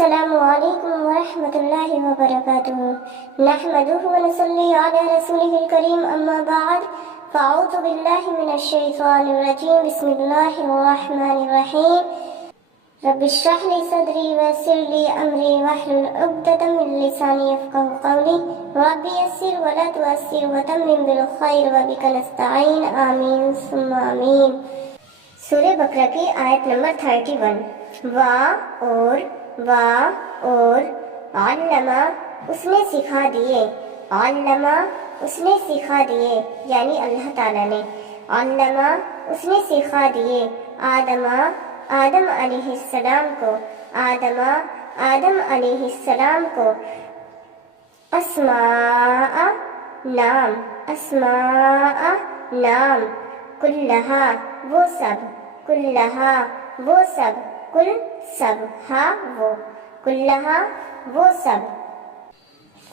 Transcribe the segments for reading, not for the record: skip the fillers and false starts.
السلام علیکم ورحمۃ اللہ وبرکاتہ نحمدہ ونصلی علی رسولہ الکریم اما بعد فاعوذ باللہ من الشیطان الرجیم بسم اللہ الرحمن الرحیم رب اشرح لی صدری ویسر لی امری واحلل عقدۃ من لسانی یفقہوا قولی رب یسر ولا تعسر وتمم بالخیر وبک نستعین آمین ثم آمین۔ سورہ بقرہ کی آیت نمبر 31۔ اور علمہ اس نے سکھا دیے، علمہ اس نے سکھا دیے یعنی اللہ تعالیٰ نے، علمہ اس نے سکھا دیے آدم علیہ السلام کو، آدم علیہ السلام کو اسماء نام کلہا وہ سب، کلہا وہ سب،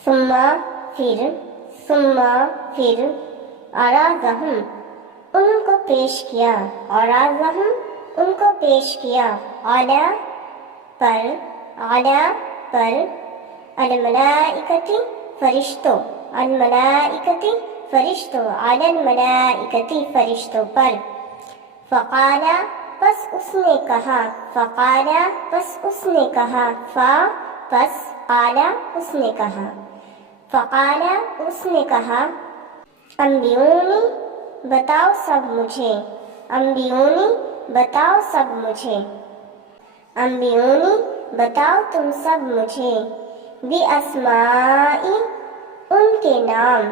ثم پھر عرضہم ان کو پیش کیا، ان کو پیش کیا علی پر الملائکتی فرشتوں، علی الملائکتی فرشتوں پر، فقال پس اس نے کہا، قال اس نے کہا انبئونی بتاؤ سب مجھے، انبئونی بتاؤ تم سب مجھے، باسماء ان کے نام،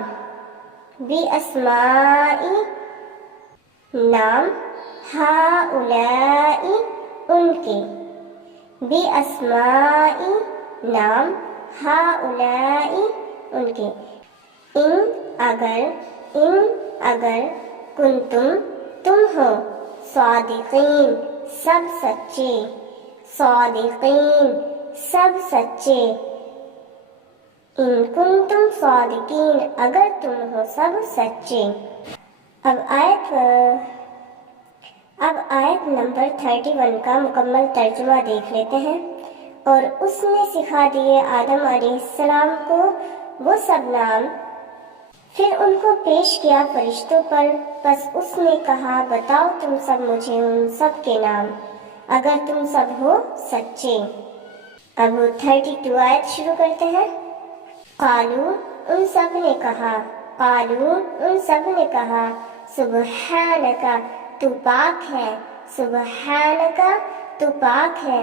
نام ہؤلاء ان کے، باسماء نام ہؤلاء ان کے، ان اگر کنتم تم ہو صادقین سب سچے، ان کنتم صادقین اگر تم ہو سب سچے۔ اب آیت نمبر 31 کا مکمل ترجمہ دیکھ لیتے ہیں۔ اور اس نے سکھا دیے آدم علیہ السلام کو وہ سب نام، پھر ان کو پیش کیا فرشتوں پر، پس اس نے کہا بتاؤ تم سب مجھے ان سب کے نام اگر تم سب ہو سچے۔ اب 32 آیت شروع کرتے ہیں۔ قالو ان سب نے کہا سبحانکا تو پاک ہے،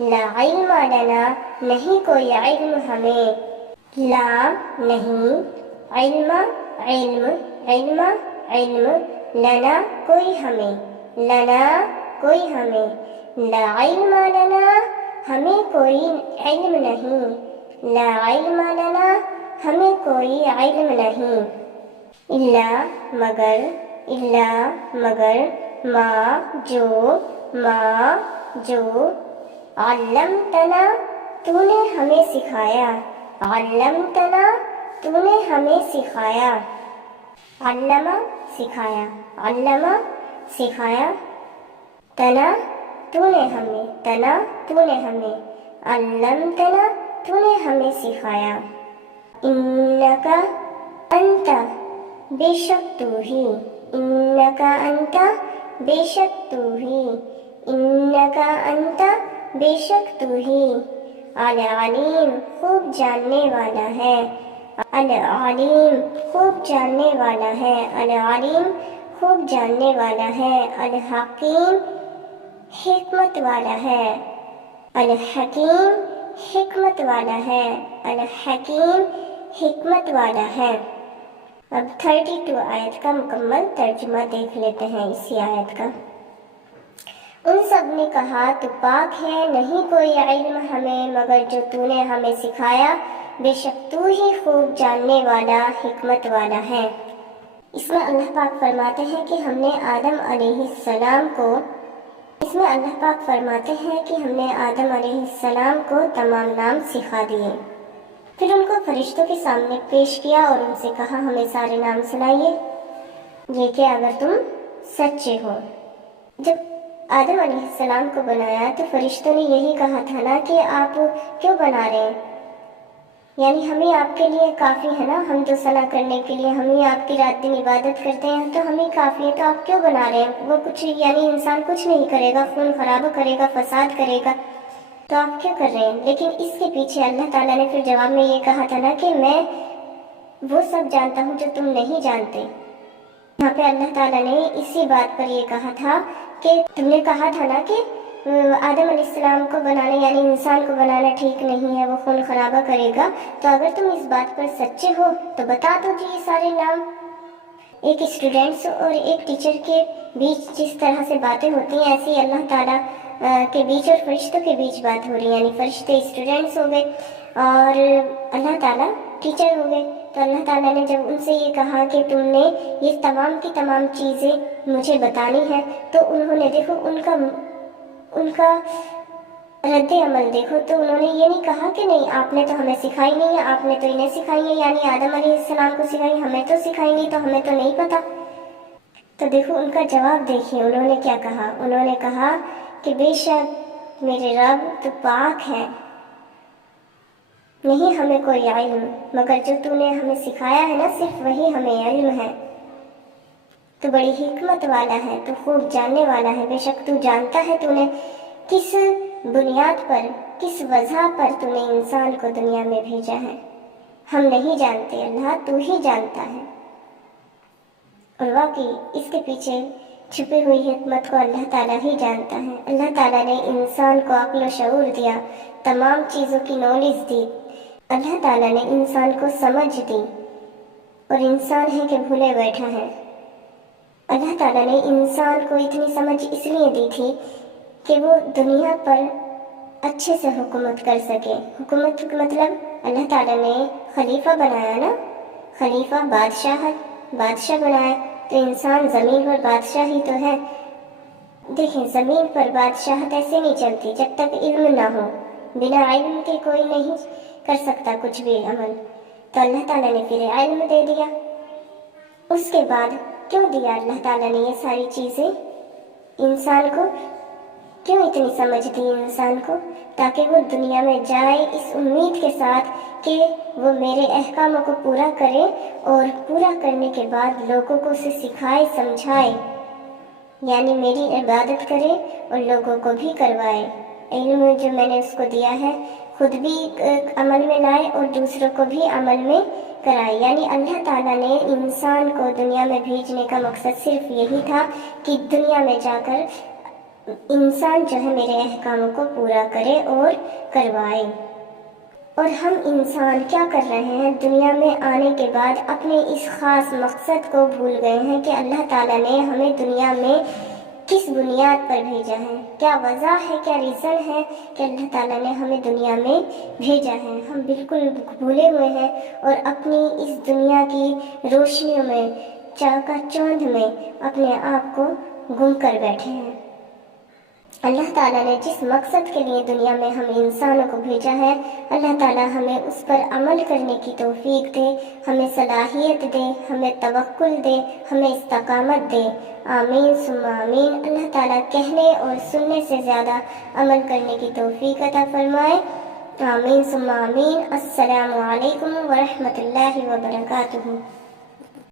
لا علم لنا نہیں کوئی علم ہمیں، لا نہیں، علم لنا کوئی ہمیں، لا علم لنا ہمیں کوئی علم نہیں، لا علم لنا ہمیں کوئی علم نہیں، الا مگر ما جو علمتنا تو نے ہمیں سکھایا، علم سکھایا، تنا تو نے ہمیں، علمتنا تو نے ہمیں سکھایا، انکا انت بے شک تو ہی، انکا انت بے شک تو ہی، العلیم خوب جاننے والا ہے، العلیم خوب جاننے والا ہے، الحکیم حکمت والا ہے، الحکیم حکمت والا ہے۔ اب 32 آیت کا مکمل ترجمہ دیکھ لیتے ہیں اسی آیت کا۔ ان سب نے کہا تو پاک ہے، نہیں کوئی علم ہمیں مگر جو تو نے ہمیں سکھایا، بے شک تو ہی خوب جاننے والا حکمت والا ہے۔ اس میں اللہ پاک فرماتے ہیں کہ ہم نے آدم علیہ السلام کو تمام نام سکھا دیے، پھر ان کو فرشتوں کے سامنے پیش کیا اور ان سے کہا ہمیں سارے نام سنائیے، یہ کہ اگر تم سچے ہو۔ جب آدم علیہ السلام کو بنایا تو فرشتوں نے یہی کہا تھا نا کہ آپ کیوں بنا رہے ہیں، یعنی ہمیں آپ کے لیے کافی ہے نا، ہم تو صلاح کرنے کے لیے ہمیں آپ کی رات دن عبادت کرتے ہیں تو ہمیں کافی ہے، تو آپ کیوں بنا رہے ہیں؟ وہ کچھ یعنی انسان کچھ نہیں کرے گا، خون خراب کرے گا، فساد کرے گا، تو آپ کیوں کر رہے ہیں؟ لیکن اس کے پیچھے اللہ تعالیٰ نے پھر جواب میں یہ کہا تھا نا کہ میں وہ سب جانتا ہوں جو تم نہیں جانتے۔ یہاں پہ اللہ تعالیٰ نے اسی بات پر یہ کہا تھا کہ تم نے کہا تھا نا کہ آدم علیہ السلام کو بنانا یعنی انسان کو بنانا ٹھیک نہیں ہے، وہ خون خرابہ کرے گا، تو اگر تم اس بات پر سچے ہو تو بتا دو جی یہ سارے نام۔ ایک اسٹوڈنٹس اور ایک ٹیچر کے بیچ جس طرح سے باتیں ہوتی ہیں، ایسی اللہ تعالیٰ کے بیچ اور فرشتوں کے بیچ بات ہو رہی ہے، یعنی فرشتے اسٹوڈنٹس ہو گئے اور اللہ تعالیٰ ٹیچر ہو گئے۔ تو اللہ تعالیٰ نے جب ان سے یہ کہا کہ تم نے یہ تمام کی تمام چیزیں مجھے بتانی ہیں، تو انہوں نے دیکھو ان کا رد عمل دیکھو، تو انہوں نے یہ نہیں کہا کہ نہیں آپ نے تو ہمیں سکھائی نہیں ہے، آپ نے تو انہیں سکھائی ہے، یعنی آدم علیہ السلام کو سکھائی، ہمیں تو سکھائیں گی تو ہمیں تو نہیں پتا۔ تو دیکھو ان کا جواب دیکھیے، انہوں نے کیا کہا، انہوں نے کہا کہ بے شک میرے رب تو پاک ہے، نہیں ہمیں کوئی علم، مگر جو تو نے ہمیں سکھایا ہے نا صرف وہی ہمیں علم ہے، تو بڑی حکمت والا ہے، تو خوب جاننے والا ہے، بے شک تو جانتا ہے تو نے کس بنیاد پر کس وجہ پر تو نے انسان کو دنیا میں بھیجا ہے، ہم نہیں جانتے، اللہ تو ہی جانتا ہے۔ اور واقعی اس کے پیچھے چھپی ہوئی حکمت کو اللہ تعالیٰ ہی جانتا ہے۔ اللہ تعالیٰ نے انسان کو عقل و شعور دیا، تمام چیزوں کی نالج دی، اللہ تعالیٰ نے انسان کو سمجھ دی، اور انسان ہے کہ بھولے بیٹھا ہے۔ اللہ تعالیٰ نے انسان کو اتنی سمجھ اس لیے دی تھی کہ وہ دنیا پر اچھے سے حکومت کر سکے۔ حکومت مطلب اللہ تعالیٰ نے خلیفہ بنایا نا، خلیفہ بادشاہ بنایا، تو انسان زمین پر بادشاہ ہی تو ہے۔ دیکھیں زمین پر بادشاہت ایسے نہیں چلتی جب تک علم نہ ہو، بنا علم کے کوئی نہیں کر سکتا کچھ بھی عمل، تو اللہ تعالیٰ نے پھر علم دے دیا۔ اس کے بعد کیوں دیا اللہ تعالیٰ نے یہ ساری چیزیں انسان کو، کیوں اتنی سمجھ دی انسان کو؟ تاکہ وہ دنیا میں جائے اس امید کے ساتھ کہ وہ میرے احکاموں کو پورا کرے، اور پورا کرنے کے بعد لوگوں کو اسے سکھائے سمجھائے، یعنی میری عبادت کرے اور لوگوں کو بھی کروائے۔ علم جو میں نے اس کو دیا ہے خود بھی عمل میں لائے اور دوسروں کو بھی عمل میں کرائے، یعنی اللہ تعالیٰ نے انسان کو دنیا میں بھیجنے کا مقصد صرف یہی تھا کہ دنیا میں جا کر انسان جو ہے میرے احکاموں کو پورا کرے اور کروائے۔ اور ہم انسان کیا کر رہے ہیں؟ دنیا میں آنے کے بعد اپنے اس خاص مقصد کو بھول گئے ہیں کہ اللہ تعالیٰ نے ہمیں دنیا میں کس بنیاد پر بھیجا ہے، کیا وجہ ہے، کیا ریزن ہے کہ اللہ تعالیٰ نے ہمیں دنیا میں بھیجا ہے۔ ہم بالکل بھولے ہوئے ہیں اور اپنی اس دنیا کی روشنیوں میں چاکا چوندھ میں اپنے آپ کو گم کر بیٹھے ہیں۔ اللہ تعالیٰ نے جس مقصد کے لیے دنیا میں ہم انسانوں کو بھیجا ہے، اللہ تعالیٰ ہمیں اس پر عمل کرنے کی توفیق دے، ہمیں صلاحیت دے، ہمیں توکل دے، ہمیں استقامت دے، آمین ثم آمین۔ اللہ تعالیٰ کہنے اور سننے سے زیادہ عمل کرنے کی توفیق عطا فرمائے، آمین ثم آمین۔ السلام علیکم ورحمۃ اللہ وبرکاتہ۔